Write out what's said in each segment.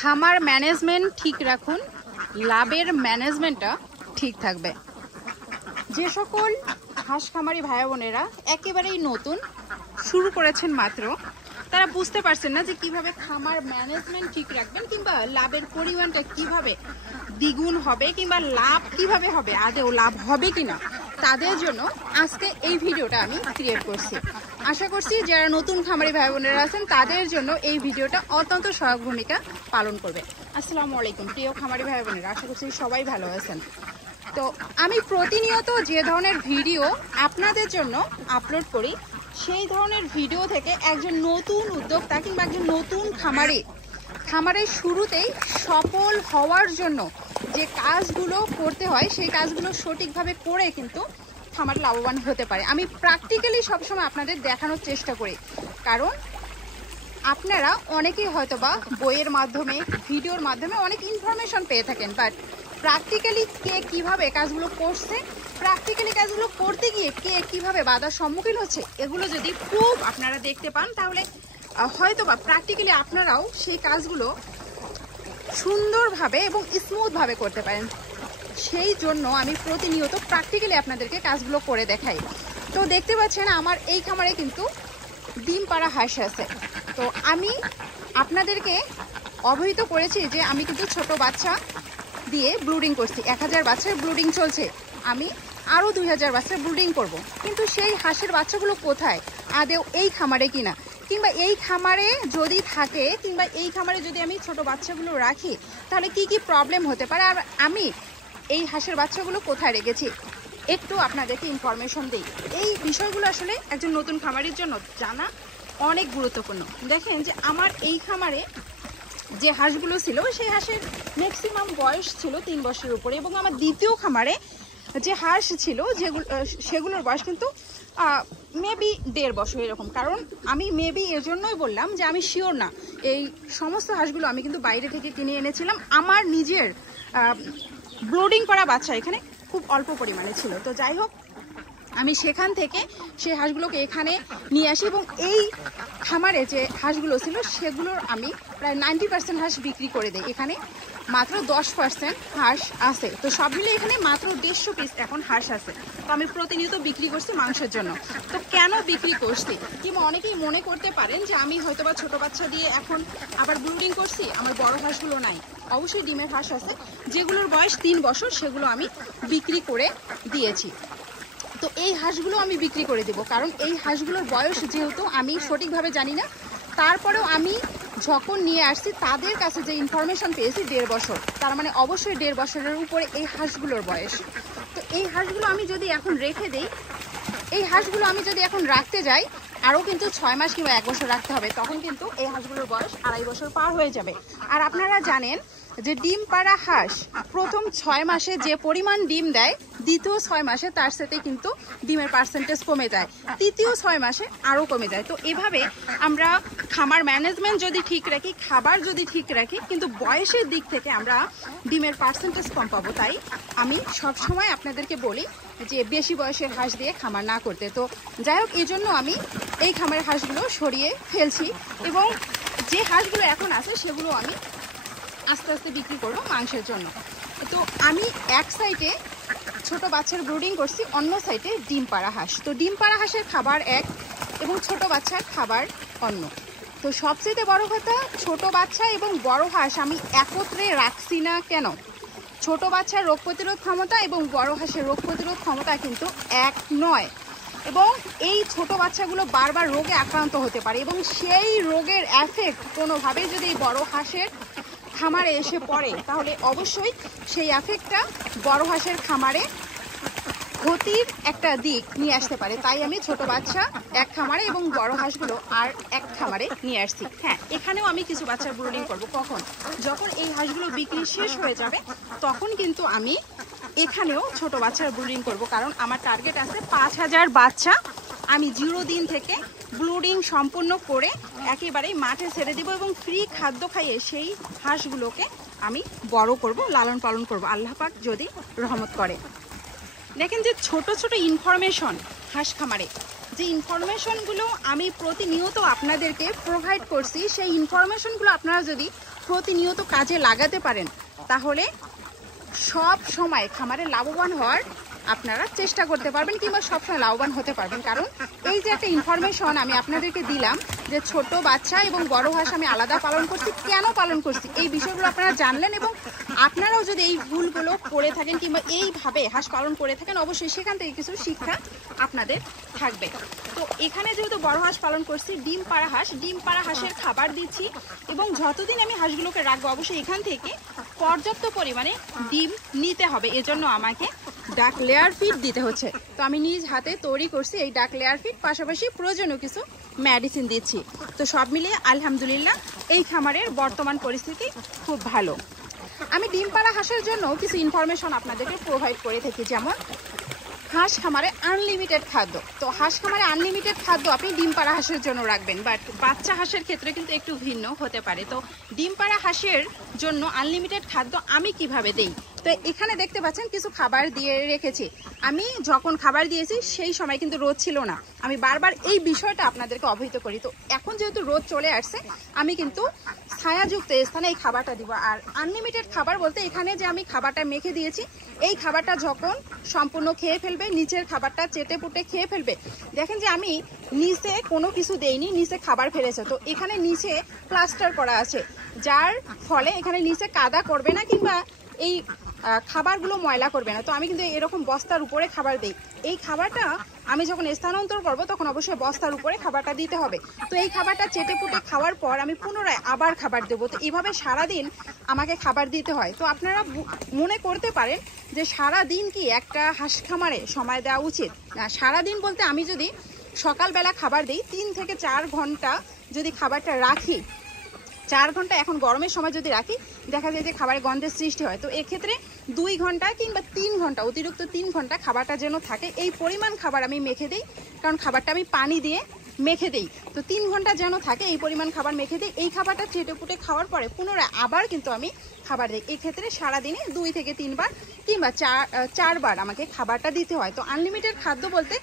খামার ম্যানেজমেন্ট ঠিক রাখুন, লাভের ম্যানেজমেন্টটা ঠিক থাকবে। যে সকল হাঁস খামারি ভাই বোনেরা একেবারেই নতুন শুরু করেছেন মাত্র, তারা বুঝতে পারছেন না যে কিভাবে খামার ম্যানেজমেন্ট ঠিক রাখবেন কিংবা লাভের পরিমাণটা কিভাবে দ্বিগুণ হবে কিংবা লাভ কিভাবে হবে, আদৌ লাভ হবে কিনা, তাদের জন্য আজকে এই ভিডিওটা আমি ক্রিয়েট করছি। আশা করছি যারা নতুন খামারি ভাই বোনেরা আছেন তাদের জন্য এই ভিডিওটা অত্যন্ত সহায়ক ভূমিকা পালন করবে। আসসালামু আলাইকুম প্রিয় খামারি ভাই বোনেরা, আশা করছি সবাই ভালো আছেন। তো আমি প্রতিনিয়ত যে ধরনের ভিডিও আপনাদের জন্য আপলোড করি, সেই ধরনের ভিডিও থেকে একজন নতুন উদ্যোক্তা কিংবা একজন নতুন খামারের শুরুতেই সফল হওয়ার জন্য যে কাজগুলো করতে হয় সেই কাজগুলো সঠিকভাবে করে কিন্তু খামার লাভবান হতে পারে। আমি প্র্যাকটিক্যালি সবসময় আপনাদের দেখানোর চেষ্টা করি, কারণ আপনারা অনেকেই হয়তোবা বইয়ের মাধ্যমে ভিডিওর মাধ্যমে অনেক ইনফরমেশন পেয়ে থাকেন, বাট প্র্যাকটিক্যালি কে কিভাবে কাজগুলো করছে, প্র্যাকটিক্যালি কাজগুলো করতে গিয়ে কে কিভাবে বাধার সম্মুখীন হচ্ছে, এগুলো যদি খুব আপনারা দেখতে পান তাহলে হয়তোবা প্র্যাকটিক্যালি আপনারাও সেই কাজগুলো সুন্দরভাবে এবং স্মুথভাবে করতে পারেন। সেই জন্য আমি প্রতিনিয়ত প্র্যাকটিক্যালি আপনাদেরকে কাজগুলো করে দেখাই। তো দেখতে পাচ্ছেন আমার এই খামারে কিন্তু ডিম পাড়া হাঁস আছে। তো আমি আপনাদেরকে অবহিত করেছি যে আমি কিন্তু ছোট বাচ্চা দিয়ে ব্রুডিং করছি, 1000 বাচ্চার ব্রুডিং চলছে, আমি আরও 2000 বাচ্চার ব্রুডিং করব। কিন্তু সেই হাঁসের বাচ্চাগুলো কোথায়, আদেও এই খামারে কিনা, কিংবা এই খামারে যদি থাকে কিংবা এই খামারে যদি আমি ছোট বাচ্চাগুলো রাখি তাহলে কি কি প্রবলেম হতে পারে, আর আমি এই হাঁসের বাচ্চাগুলো কোথায় রেখেছি একটু আপনাদেরকে ইনফরমেশন দিই। এই বিষয়গুলো আসলে একজন নতুন খামারির জন্য জানা অনেক গুরুত্বপূর্ণ। দেখেন যে আমার এই খামারে যে হাঁসগুলো ছিল সেই হাঁসের ম্যাক্সিমাম বয়স ছিল 3 বছরের উপরে, এবং আমার দ্বিতীয় খামারে যে হাঁস ছিল সেগুলোর বয়স কিন্তু মেবি 1.5 বছর এরকম। কারণ আমি মেবি এজন্যই বললাম যে আমি শিওর না, এই সমস্ত হাঁসগুলো আমি কিন্তু বাইরে থেকে কিনে এনেছিলাম, আমার নিজের ব্রুডিং করা বাচ্চা এখানে খুব অল্প পরিমাণে ছিল। তো যাই হোক, আমি সেখান থেকে সেই হাঁসগুলোকে এখানে নিয়ে আসি, এবং এই খামারে যে হাঁসগুলো ছিল সেগুলোর আমি প্রায় 90% হাঁস বিক্রি করে দিই। এখানে মাত্র 10% হাঁস আছে। তো সব মিলে এখানে মাত্র 150 পিস এখন হাঁস আছে। তো আমি প্রতিনিয়ত বিক্রি করছি মাংসের জন্য। তো কেন বিক্রি করছি, কিংবা অনেকেই মনে করতে পারেন যে আমি হয়তোবা ছোট বাচ্চা দিয়ে এখন আবার ব্রুডিং করছি, আমার বড় হাঁসগুলো নাই। অবশ্যই ডিমের হাঁস আছে, যেগুলোর বয়স 3 বছর, সেগুলো আমি বিক্রি করে দিয়েছি। তো এই হাঁসগুলো আমি বিক্রি করে দেব, কারণ এই হাঁসগুলোর বয়স যেহেতু আমি সঠিকভাবে জানি না, তারপরেও আমি যখন নিয়ে আসছি তাদের কাছে যে ইনফরমেশন পেয়েছি 1.5 বছর, তার মানে অবশ্যই 1.5 বছরের উপরে এই হাঁসগুলোর বয়স। তো এই হাঁসগুলো আমি যদি এখন রেখে দেই, এই হাঁসগুলো আমি যদি এখন রাখতে যাই আরও কিন্তু 6 মাস কিংবা 1 বছর রাখতে হবে, তখন কিন্তু এই হাঁসগুলোর বয়স 2.5 বছর পার হয়ে যাবে। আর আপনারা জানেন যে ডিম পাড়া হাঁস প্রথম 6 মাসে যে পরিমাণ ডিম দেয়, দ্বিতীয় 6 মাসে তার সাথে কিন্তু ডিমের পার্সেন্টেজ কমে যায়, তৃতীয় 6 মাসে আরও কমে যায়। তো এভাবে আমরা খামার ম্যানেজমেন্ট যদি ঠিক রাখি, খাবার যদি ঠিক রাখি, কিন্তু বয়সের দিক থেকে আমরা ডিমের পার্সেন্টেজ কম পাবো। তাই আমি সবসময় আপনাদেরকে বলি যে বেশি বয়সের হাঁস দিয়ে খামার না করতে। তো যাই হোক, এই জন্য আমি এই খামারের হাঁসগুলো সরিয়ে ফেলছি, এবং যে হাঁসগুলো এখন আছে সেগুলো আমি আস্তে আস্তে বিক্রি করবো মাংসের জন্য। তো আমি এক সাইডে ছোট বাচ্চার ব্রুডিং করছি, অন্য সাইডে ডিম পাড়া হাঁস। তো ডিম পাড়া হাঁসের খাবার এক এবং ছোট বাচ্চার খাবার অন্য। তো সবচেয়ে বড় কথা, ছোট বাচ্চা এবং বড় হাঁস আমি একত্রে রাখছি না কেন, ছোট বাচ্চার রোগ প্রতিরোধ ক্ষমতা এবং বড় হাঁসের রোগ প্রতিরোধ ক্ষমতা কিন্তু এক নয়, এবং এই ছোট বাচ্চাগুলো বারবার রোগে আক্রান্ত হতে পারে, এবং সেই রোগের এফেক্ট কোনোভাবে যদি বড় হাঁসের খামারে এসে পড়ে তাহলে অবশ্যই সেই এফেক্টটা বড় হাঁসের খামারে ক্ষতির একটা দিক নিয়ে আসতে পারে। তাই আমি ছোট বাচ্চা এক খামারে এবং বড় হাঁসগুলো আর এক খামারে নিয়ে আসছি। হ্যাঁ, এখানেও আমি কিছু বাচ্চার ব্রুডিং করব, কখন, যখন এই হাঁসগুলো বিক্রি শেষ হয়ে যাবে তখন কিন্তু আমি এখানেও ছোট বাচ্চার ব্রুডিং করব, কারণ আমার টার্গেট আছে 5000 বাচ্চা আমি 0 দিন থেকে ব্রুডিং সম্পূর্ণ করে একেবারেই মাঠে ছেড়ে দেব, এবং ফ্রি খাদ্য খাইয়ে সেই হাঁসগুলোকে আমি বড় করব, লালন পালন করব, আল্লাহ পাক যদি রহমত করে। দেখেন যে ছোট ছোট ইনফরমেশন হাঁস খামারে, যে ইনফরমেশনগুলো আমি প্রতিনিয়ত আপনাদেরকে প্রোভাইড করছি, সেই ইনফরমেশনগুলো আপনারা যদি প্রতিনিয়ত কাজে লাগাতে পারেন, তাহলে সব সময় খামারে লাভবান হওয়ার আপনারা চেষ্টা করতে পারবেন কিংবা সবসময় লাভবান হতে পারবেন। কারণ এই যে একটা ইনফরমেশন আমি আপনাদেরকে দিলাম যে ছোট বাচ্চা এবং বড় হাঁস আমি আলাদা পালন করছি, কেন পালন করছি, এই বিষয়গুলো আপনারা জানলেন এবং আপনারাও যদি এই ভুলগুলো করে থাকেন কিংবা এইভাবে হাঁস পালন করে থাকেন, অবশ্যই সেখান থেকে কিছু শিক্ষা আপনাদের থাকবে। তো এখানে যেহেতু বড় হাঁস পালন করছি, ডিম পাড়া হাঁসের খাবার দিচ্ছি এবং যতদিন আমি হাঁসগুলোকে রাখবো অবশ্যই এখান থেকে পর্যাপ্ত পরিমাণে ডিম নিতে হবে। এজন্য আমাকে ডাক লেয়ার ফিড দিতে হচ্ছে। তো আমি নিজ হাতে তৈরি করছি এই ডাক লেয়ার ফিড, পাশাপাশি প্রয়োজনীয় কিছু মেডিসিন দিচ্ছি। তো সব মিলিয়ে আলহামদুলিল্লাহ এই খামারের বর্তমান পরিস্থিতি খুব ভালো। আমি ডিম পাড়া হাঁসের জন্য কিছু ইনফরমেশন আপনাদেরকে প্রোভাইড করে থাকি, যেমন হাঁস খামারে আনলিমিটেড খাদ্য। তো হাঁস খামারে আনলিমিটেড খাদ্য আপনি ডিম পাড়া হাঁসের জন্য রাখবেন, বাট বাচ্চা হাঁসের ক্ষেত্রে কিন্তু একটু ভিন্ন হতে পারে। তো ডিম পাড়া হাঁসের জন্য আনলিমিটেড খাদ্য আমি কিভাবে দেই, তো এখানে দেখতে পাচ্ছেন কিছু খাবার দিয়ে রেখেছি। আমি যখন খাবার দিয়েছি সেই সময় কিন্তু রোদ ছিল না, আমি বারবার এই বিষয়টা আপনাদেরকে অবহিত করি। তো এখন যেহেতু রোদ চলে আসছে, আমি কিন্তু ছায়াযুক্ত স্থানে এই খাবারটা দিব। আর আনলিমিটেড খাবার বলতে এখানে যে আমি খাবারটা মেখে দিয়েছি, এই খাবারটা যখন সম্পূর্ণ খেয়ে ফেলবে, নিচের খাবারটা চেটে পুটে খেয়ে ফেলবে, দেখেন যে আমি নিচে কোনো কিছু দেইনি, নিচে খাবার ফেলেছে। তো এখানে নিচে প্লাস্টার করা আছে, যার ফলে এখানে নিচে কাদা করবে না কিংবা এই খাবারগুলো ময়লা করবে না। তো আমি কিন্তু এরকম বস্তার উপরে খাবার দিই। এই খাবারটা আমি যখন স্থানান্তর করব তখন অবশ্যই বস্তার উপরে খাবারটা দিতে হবে। তো এই খাবারটা চেটে পুটে খাওয়ার পর আমি পুনরায় আবার খাবার দেবো। তো এইভাবে সারাদিন আমাকে খাবার দিতে হয়। তো আপনারা মনে করতে পারেন যে সারাদিন কি একটা হাঁস খামারে সময় দেওয়া উচিত না। সারাদিন বলতে আমি যদি সকালবেলা খাবার দিই 3 থেকে 4 ঘন্টা যদি খাবারটা রাখি, 4 ঘন্টা এখন গরমের সময় যদি রাখি, দেখা যায় যে খাবারের গন্ধের সৃষ্টি হয়। তো এক্ষেত্রে 2 ঘন্টা কিংবা 3 ঘন্টা, অতিরিক্ত 3 ঘন্টা খাবারটা যেন থাকে এই পরিমাণ খাবার আমি মেখে দিই। কারণ খাবারটা আমি পানি দিয়ে মেখে দিই, তো 3 ঘন্টা যেন থাকে এই পরিমাণ খাবার মেখে দিই। এই খাবারটা চেটে পুটে খাওয়ার পরে পুনরায় আবার কিন্তু আমি খাবার দিই। এক্ষেত্রে সারাদিনে 2 থেকে 3 বার কিংবা 4 বার আমাকে খাবারটা দিতে হয়। তো আনলিমিটেড খাদ্য বলতে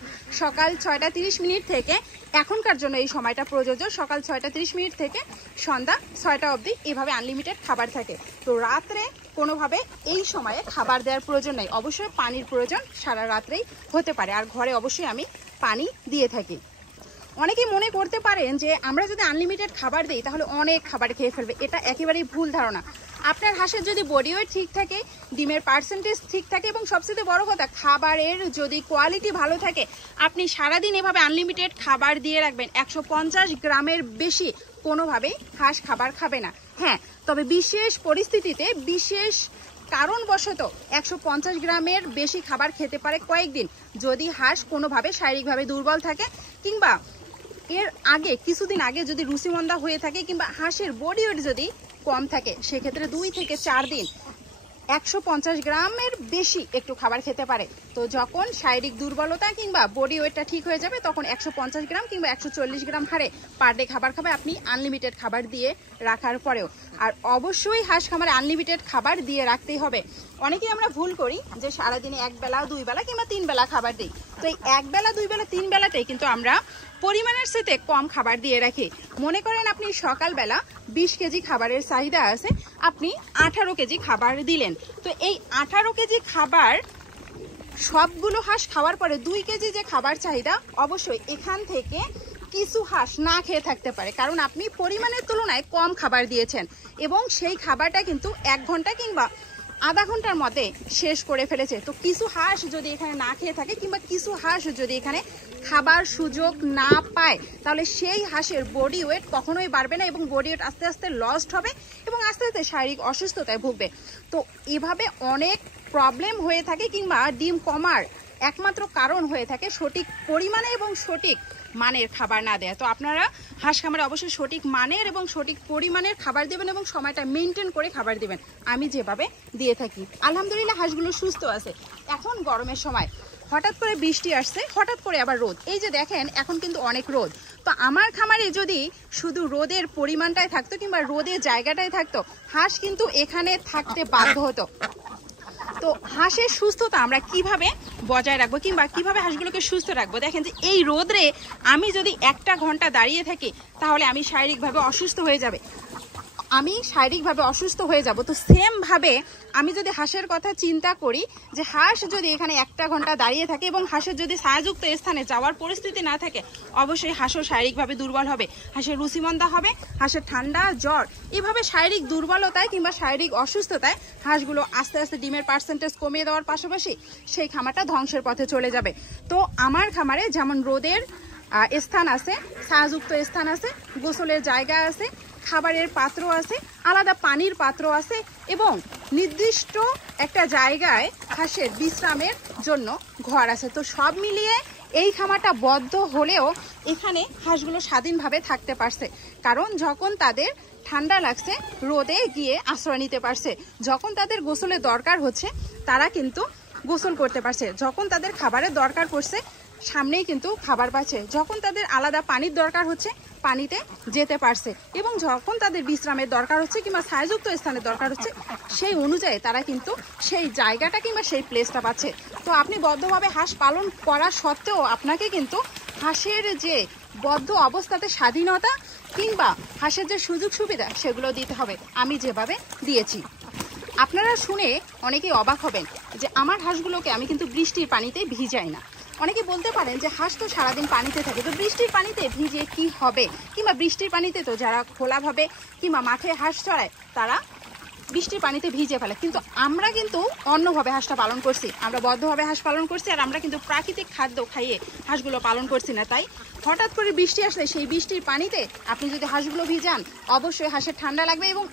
সকাল 6টা 30 মিনিট থেকে, এখনকার জন্য এই সময়টা প্রযোজ্য, সকাল 6টা 30 মিনিট থেকে সন্ধ্যা 6টা অবধি এভাবে আনলিমিটেড খাবার থাকে। তো রাত্রে কোনোভাবে এই সময়ে খাবার দেওয়ার প্রয়োজন নেই, অবশ্যই পানির প্রয়োজন সারা রাত্রেই হতে পারে। আর ঘরে অবশ্যই আমি পানি দিয়ে থাকি। অনেকেই মনে করতে পারেন যে আমরা যদি আনলিমিটেড খাবার দিই তাহলে অনেক খাবার খেয়ে ফেলবে, এটা একেবারেই ভুল ধারণা। আপনার হাঁসের যদি বডি ওয়েট ঠিক থাকে, ডিমের পার্সেন্টেজ ঠিক থাকে এবং সবচেয়ে বড় কথা খাবারের যদি কোয়ালিটি ভালো থাকে, আপনি সারাদিন এভাবে আনলিমিটেড খাবার দিয়ে রাখবেন, 150 গ্রামের বেশি কোনোভাবেই হাঁস খাবার খাবে না। হ্যাঁ, তবে বিশেষ পরিস্থিতিতে, বিশেষ কারণবশত 150 গ্রামের বেশি খাবার খেতে পারে কয়েকদিন, যদি হাঁস কোনোভাবে শারীরিকভাবে দুর্বল থাকে কিংবা এর আগে কিছুদিন আগে যদি রুচিমন্দা হয়ে থাকে কিংবা হাঁসের বডি ওয়েট যদি কম থাকে, সেক্ষেত্রে 2 থেকে 4 দিন 150 গ্রামের বেশি একটু খাবার খেতে পারে। তো যখন শারীরিক দুর্বলতা কিংবা বডি ওয়েটটা ঠিক হয়ে যাবে তখন 150 গ্রাম কিংবা 140 গ্রাম হারে পার ডে খাবার খাবে আপনি আনলিমিটেড খাবার দিয়ে রাখার পরেও। আর অবশ্যই হাঁস খামারে আনলিমিটেড খাবার দিয়ে রাখতেই হবে। অনেকেই আমরা ভুল করি যে সারাদিনে 1 বেলা 2 বেলা কিংবা 3 বেলা খাবার দিই। তো এই 1 বেলা 2 বেলা 3 বেলাতেই কিন্তু আমরা পরিমাণের সাথে কম খাবার দিয়ে রাখি। মনে করেন আপনি সকালবেলা 20 কেজি খাবারের চাহিদা আছে, আপনি 18 কেজি খাবার দিলেন। তো এই 18 কেজি খাবার সবগুলো হাঁস খাওয়ার পরে 2 কেজি যে খাবার চাহিদা, অবশ্যই এখান থেকে কিছু হাঁস না খেয়ে থাকতে পারে, কারণ আপনি পরিমাণের তুলনায় কম খাবার দিয়েছেন এবং সেই খাবারটা কিন্তু 1 ঘন্টা কিংবা আধা ঘন্টার মধ্যে শেষ করে ফেলেছে। তো কিছু হাঁস যদি এখানে না খেয়ে থাকে কিংবা কিছু হাঁস যদি এখানে খাবার সুযোগ না পায়, তাহলে সেই হাঁসের বডি ওয়েট কখনোই বাড়বে না এবং বডি ওয়েট আস্তে আস্তে লস্ট হবে এবং আস্তে আস্তে শারীরিক অসুস্থতায় ভুগবে। তো এভাবে অনেক প্রবলেম হয়ে থাকে কিংবা ডিম কমার একমাত্র কারণ হয়ে থাকে সঠিক পরিমাণে এবং সঠিক মানের খাবার না দেয়া। তো আপনারা হাঁস খামারে অবশ্যই সঠিক মানের এবং সঠিক পরিমাণের খাবার দেবেন এবং সময়টা মেনটেন করে খাবার দিবেন, আমি যেভাবে দিয়ে থাকি। আলহামদুলিল্লাহ হাঁসগুলো সুস্থ আছে। এখন গরমের সময় হঠাৎ করে বৃষ্টি আসছে, হঠাৎ করে আবার রোদ, এই যে দেখেন এখন কিন্তু অনেক রোদ। তো আমার খামারে যদি শুধু রোদের পরিমাণটাই থাকতো কিংবা রোদের জায়গাটাই থাকতো, হাঁস কিন্তু এখানে থাকতে বাধ্য হতো। তো হাঁসের সুস্থতা আমরা কিভাবে বজায় রাখবো কিংবা কিভাবে হাঁসগুলোকে সুস্থ রাখবো, দেখেন যে এই রোদরে আমি যদি 1টা ঘন্টা দাঁড়িয়ে থাকি তাহলে আমি শারীরিকভাবে অসুস্থ হয়ে যাবে। আমি শারীরিকভাবে অসুস্থ হয়ে যাব। তো সেম ভাবে আমি যদি হাঁসের কথা চিন্তা করি যে হাঁস যদি এখানে 1 ঘন্টা দাঁড়িয়ে থাকে এবং হাঁসের যদি ছায়াযুক্ত স্থানে যাওয়ার পরিস্থিতি না থাকে, অবশ্যই হাঁসও শারীরিকভাবে দুর্বল হবে, হাঁসের রুচিমন্দা হবে, হাঁসের ঠান্ডা জ্বর, এভাবে শারীরিক দুর্বলতায় কিংবা শারীরিক অসুস্থতায় হাঁসগুলো আস্তে আস্তে ডিমের পার্সেন্টেজ কমিয়ে দেওয়ার পাশাপাশি সেই খামারটা ধ্বংসের পথে চলে যাবে। তো আমার খামারে যেমন রোদের স্থান আছে, ছায়াযুক্ত স্থান আছে, গোসলের জায়গা আছে, খাবারের পাত্র আছে, আলাদা পানির পাত্র আছে এবং নির্দিষ্ট একটা জায়গায় হাঁসের বিশ্রামের জন্য ঘর আছে। তো সব মিলিয়ে এই খামারটা বদ্ধ হলেও এখানে হাঁসগুলো স্বাধীনভাবে থাকতে পারছে, কারণ যখন তাদের ঠান্ডা লাগছে রোদে গিয়ে আশ্রয় নিতে পারছে, যখন তাদের গোসলের দরকার হচ্ছে তারা কিন্তু গোসল করতে পারছে, যখন তাদের খাবারের দরকার পড়ছে সামনেই কিন্তু খাবার পাচ্ছে, যখন তাদের আলাদা পানির দরকার হচ্ছে পানিতে যেতে পারছে এবং যখন তাদের বিশ্রামের দরকার হচ্ছে কিংবা ছায়াযুক্ত স্থানের দরকার হচ্ছে সেই অনুযায়ী তারা কিন্তু সেই জায়গাটা কিংবা সেই প্লেসটা পাচ্ছে। তো আপনি বদ্ধভাবে হাঁস পালন করা সত্ত্বেও আপনাকে কিন্তু হাঁসের যে বদ্ধ অবস্থাতে স্বাধীনতা কিংবা হাঁসের যে সুযোগ সুবিধা সেগুলো দিতে হবে আমি যেভাবে দিয়েছি। আপনারা শুনে অনেকেই অবাক হবেন যে আমার হাঁসগুলোকে আমি কিন্তু বৃষ্টির পানিতে ভিজাই না। অনেকে বলতে পারেন যে হাঁস তো সারাদিন পানিতে থাকে, তো বৃষ্টির পানিতে ভিজে কি হবে, কিংবা বৃষ্টির পানিতে তো যারা খোলাভাবে কিংবা মাঠে হাঁস চড়ায় তারা বৃষ্টির পানিতে ভিজে ফেলে, কিন্তু আমরা কিন্তু অন্যভাবে হাঁসটা পালন করছি, আমরা বদ্ধভাবে হাঁস পালন করছি আর আমরা কিন্তু প্রাকৃতিক খাদ্য খাইয়ে হাঁসগুলো পালন করছি না। তাই হঠাৎ করে বৃষ্টি আসলে সেই বৃষ্টির পানিতে আপনি যদি হাঁসগুলো ভিজান অবশ্যই হাঁসের ঠান্ডা লাগবে এবং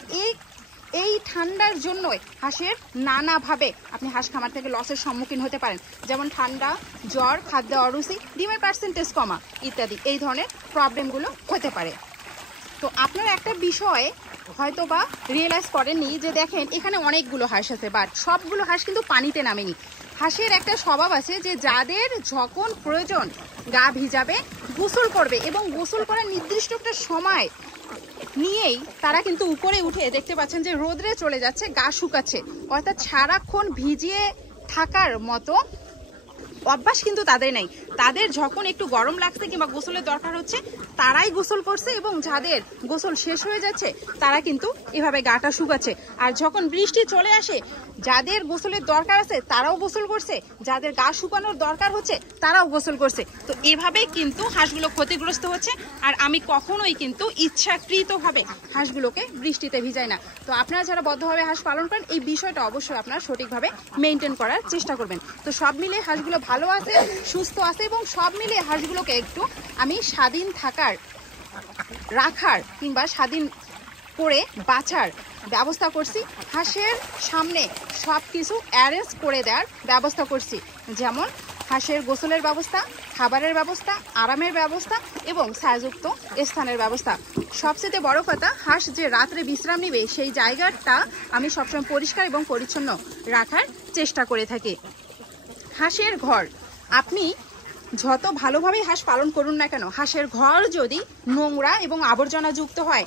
এই ঠান্ডার জন্যই হাঁসের নানাভাবে আপনি হাঁস খামার থেকে লসের সম্মুখীন হতে পারেন, যেমন ঠান্ডা, জ্বর, খাদ্য অরুচি, ডিমের পার্সেন্টেজ কমা ইত্যাদি এই ধরনের প্রবলেমগুলো হতে পারে। তো আপনারা একটা বিষয়ে হয়তো বা রিয়েলাইজ করেননি যে দেখেন এখানে অনেকগুলো হাঁস আছে, বাট সবগুলো হাঁস কিন্তু পানিতে নামেনি। হাঁসের একটা স্বভাব আছে যে যাদের যখন প্রয়োজন গা ভিজাবে, গোসল করবে এবং গোসল করার নির্দিষ্ট একটা সময় নিয়েই তারা কিন্তু উপরে উঠে দেখতে পাচ্ছেন যে রোদরে চলে যাচ্ছে, গা শুকাচ্ছে, অর্থাৎ সারাক্ষণ ভিজিয়ে থাকার মতো অভ্যাস কিন্তু তাদের নেই। তাদের যখন একটু গরম লাগছে কিংবা গোসলের দরকার হচ্ছে তারাই গোসল করছে এবং যাদের গোসল শেষ হয়ে যাচ্ছে তারা কিন্তু এভাবে গাটা শুকাচ্ছে। আর যখন বৃষ্টি চলে আসে যাদের গোসলের দরকার আছে তারাও গোসল করছে, যাদের গা শুকানোর দরকার হচ্ছে তারাও গোসল করছে। তো এভাবেই কিন্তু হাঁসগুলো ক্ষতিগ্রস্ত হচ্ছে আর আমি কখনোই কিন্তু ইচ্ছাকৃতভাবে হাঁসগুলোকে বৃষ্টিতে ভিজাই না। তো আপনারা যারা বদ্ধভাবে হাঁস পালন করেন এই বিষয়টা অবশ্যই আপনারা সঠিকভাবে মেনটেন করার চেষ্টা করবেন। তো সব মিলিয়ে হাঁসগুলো ভালো আছে, সুস্থ আছে এবং সব মিলিয়ে হাঁসগুলোকে একটু আমি স্বাধীন রাখার কিংবা স্বাধীন করে বাঁচার ব্যবস্থা করছি। হাঁসের সামনে সব কিছু অ্যারেঞ্জ করে দেওয়ার ব্যবস্থা করছি, যেমন হাঁসের গোসলের ব্যবস্থা, খাবারের ব্যবস্থা, আরামের ব্যবস্থা এবং ছায়াযুক্ত স্থানের ব্যবস্থা। সবচেয়ে বড় কথা, হাঁস যে রাত্রে বিশ্রাম নেবে সেই জায়গাটা আমি সবসময় পরিষ্কার এবং পরিচ্ছন্ন রাখার চেষ্টা করে থাকি। হাঁসের ঘর আপনি যত ভালোভাবে হাঁস পালন করুন না কেন, হাঁসের ঘর যদি নোংরা এবং আবর্জনা যুক্ত হয়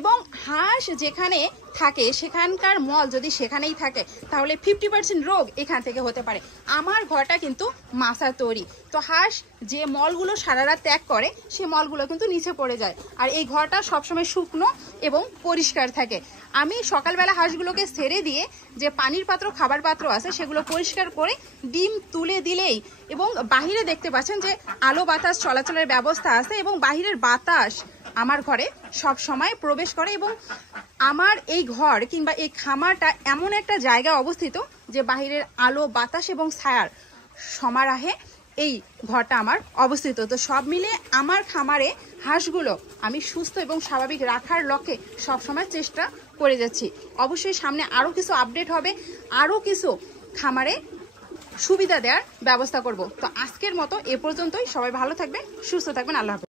এবং হাঁস যেখানে থাকে সেখানকার মল যদি সেখানেই থাকে তাহলে 50% রোগ এখান থেকে হতে পারে। আমার ঘরটা কিন্তু মাছার তৈরি, তো হাঁস যে মলগুলো সারা রাত ত্যাগ করে সেই মলগুলো কিন্তু নিচে পড়ে যায় আর এই ঘরটা সবসময় শুকনো এবং পরিষ্কার থাকে। আমি সকালবেলা হাঁসগুলোকে ছেড়ে দিয়ে যে পানির পাত্র, খাবার পাত্র আছে সেগুলো পরিষ্কার করে ডিম তুলে দিলেই এবং বাহিরে দেখতে পাচ্ছেন যে আলো বাতাস চলাচলের ব্যবস্থা আছে এবং বাহিরের বাতাস আমার ঘরে সব সময় প্রবেশ করে এবং আমার এই ঘর কিংবা এই খামারটা এমন একটা জায়গায় অবস্থিত যে বাহিরের আলো বাতাস এবং ছায়ার সমারোহে এই ঘরটা আমার অবস্থিত। তো সব মিলে আমার খামারে হাঁসগুলো আমি সুস্থ এবং স্বাভাবিক রাখার লক্ষ্যে সবসময় চেষ্টা করে যাচ্ছি। অবশ্যই সামনে আরও কিছু আপডেট হবে, আরও কিছু খামারে সুবিধা দেওয়ার ব্যবস্থা করব। তো আজকের মতো এ পর্যন্তই। সবাই ভালো থাকবেন, সুস্থ থাকবেন, আল্লাহ হাফেজ।